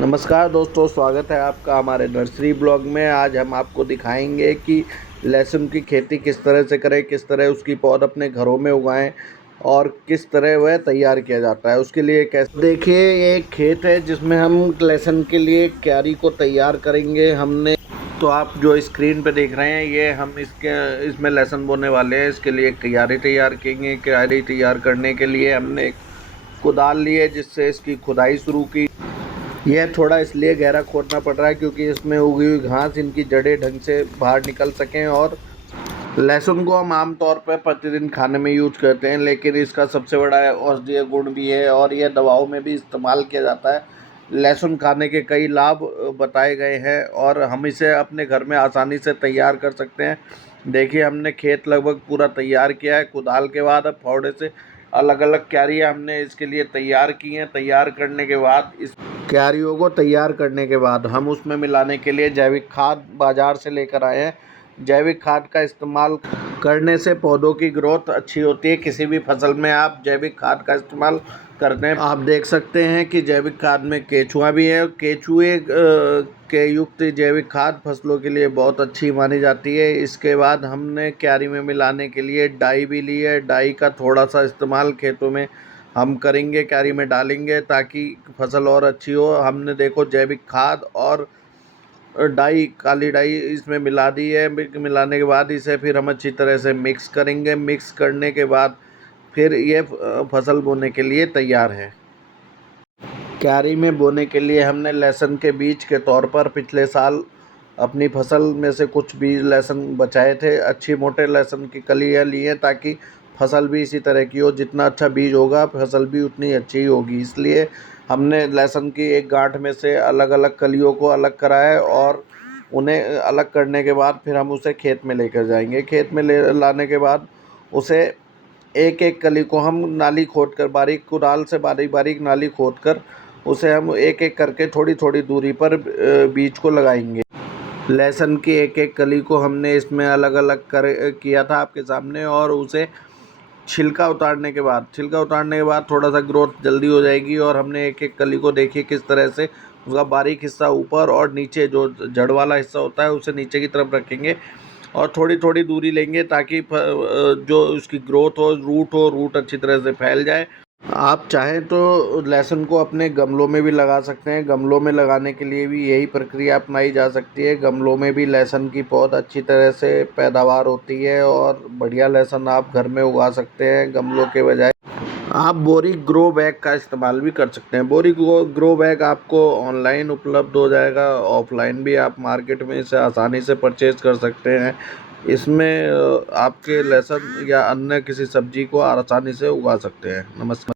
नमस्कार दोस्तों, स्वागत है आपका हमारे नर्सरी ब्लॉग में। आज हम आपको दिखाएंगे कि लहसुन की खेती किस तरह से करें, किस तरह उसकी पौध अपने घरों में उगाएं और किस तरह वह तैयार किया जाता है। उसके लिए कैसे देखिए, ये एक खेत है जिसमें हम लहसुन के लिए क्यारी को तैयार करेंगे। हमने तो आप जो स्क्रीन पे देख रहे हैं, ये हम इसमें लहसुन बोने वाले हैं। इसके लिए एक क्यारी तैयार करेंगे। क्यारी तैयार करने के लिए हमने एक कुदाल ली है जिससे इसकी खुदाई शुरू की। यह थोड़ा इसलिए गहरा खोदना पड़ रहा है क्योंकि इसमें उगी हुई घास, इनकी जड़ें ढंग से बाहर निकल सकें। और लहसुन को हम आमतौर पर प्रतिदिन खाने में यूज करते हैं, लेकिन इसका सबसे बड़ा औषधीय गुण भी है और यह दवाओं में भी इस्तेमाल किया जाता है। लहसुन खाने के कई लाभ बताए गए हैं और हम इसे अपने घर में आसानी से तैयार कर सकते हैं। देखिए, हमने खेत लगभग पूरा तैयार किया है। कुदाल के बाद अब फावड़े से अलग अलग क्यारियाँ हमने इसके लिए तैयार की हैं। तैयार करने के बाद इस क्यारियों को तैयार करने के बाद हम उसमें मिलाने के लिए जैविक खाद बाज़ार से लेकर आए हैं। जैविक खाद का इस्तेमाल करने से पौधों की ग्रोथ अच्छी होती है। किसी भी फसल में आप जैविक खाद का इस्तेमाल करते हैं, आप देख सकते हैं कि जैविक खाद में केचुआ भी है। केचुए के युक्त जैविक खाद फसलों के लिए बहुत अच्छी मानी जाती है। इसके बाद हमने क्यारी में मिलाने के लिए डाई भी ली है। डाई का थोड़ा सा इस्तेमाल खेतों में हम करेंगे, क्यारी में डालेंगे ताकि फसल और अच्छी हो। हमने देखो जैविक खाद और डाई, काली डाई इसमें मिला दी है। मिलाने के बाद इसे फिर हम अच्छी तरह से मिक्स करेंगे। मिक्स करने के बाद फिर ये फसल बोने के लिए तैयार है। क्यारी में बोने के लिए हमने लहसुन के बीज के तौर पर पिछले साल अपनी फसल में से कुछ बीज लहसुन बचाए थे। अच्छी मोटे लहसुन की कलियां ली हैं ताकि फसल भी इसी तरह की हो। जितना अच्छा बीज होगा फसल भी उतनी अच्छी ही होगी। इसलिए हमने लहसुन की एक गांठ में से अलग अलग कलियों को अलग करा है और उन्हें अलग करने के बाद फिर हम उसे खेत में लेकर जाएंगे। खेत में ले लाने के बाद उसे एक एक कली को हम नाली खोद कर, बारीक कुदाल से बारीक बारीक नाली खोद कर उसे हम एक एक करके थोड़ी थोड़ी दूरी पर बीज को लगाएंगे। लहसुन की एक एक कली को हमने इसमें अलग अलग कर किया था आपके सामने। और उसे छिलका उतारने के बाद थोड़ा सा ग्रोथ जल्दी हो जाएगी। और हमने एक एक कली को देखिए किस तरह से उसका बारीक हिस्सा ऊपर और नीचे, जो जड़ वाला हिस्सा होता है उसे नीचे की तरफ रखेंगे और थोड़ी थोड़ी दूरी लेंगे ताकि जो उसकी ग्रोथ हो, रूट अच्छी तरह से फैल जाए। आप चाहें तो लहसुन को अपने गमलों में भी लगा सकते हैं। गमलों में लगाने के लिए भी यही प्रक्रिया अपनाई जा सकती है। गमलों में भी लहसुन की पौध अच्छी तरह से पैदावार होती है और बढ़िया लहसुन आप घर में उगा सकते हैं। गमलों के बजाय आप बोरी ग्रो बैग का इस्तेमाल भी कर सकते हैं। बोरी ग्रो बैग आपको ऑनलाइन उपलब्ध हो जाएगा, ऑफलाइन भी आप मार्केट में इसे आसानी से परचेज कर सकते हैं। इसमें आपके लहसुन या अन्य किसी सब्जी को आसानी से उगा सकते हैं। नमस्कार।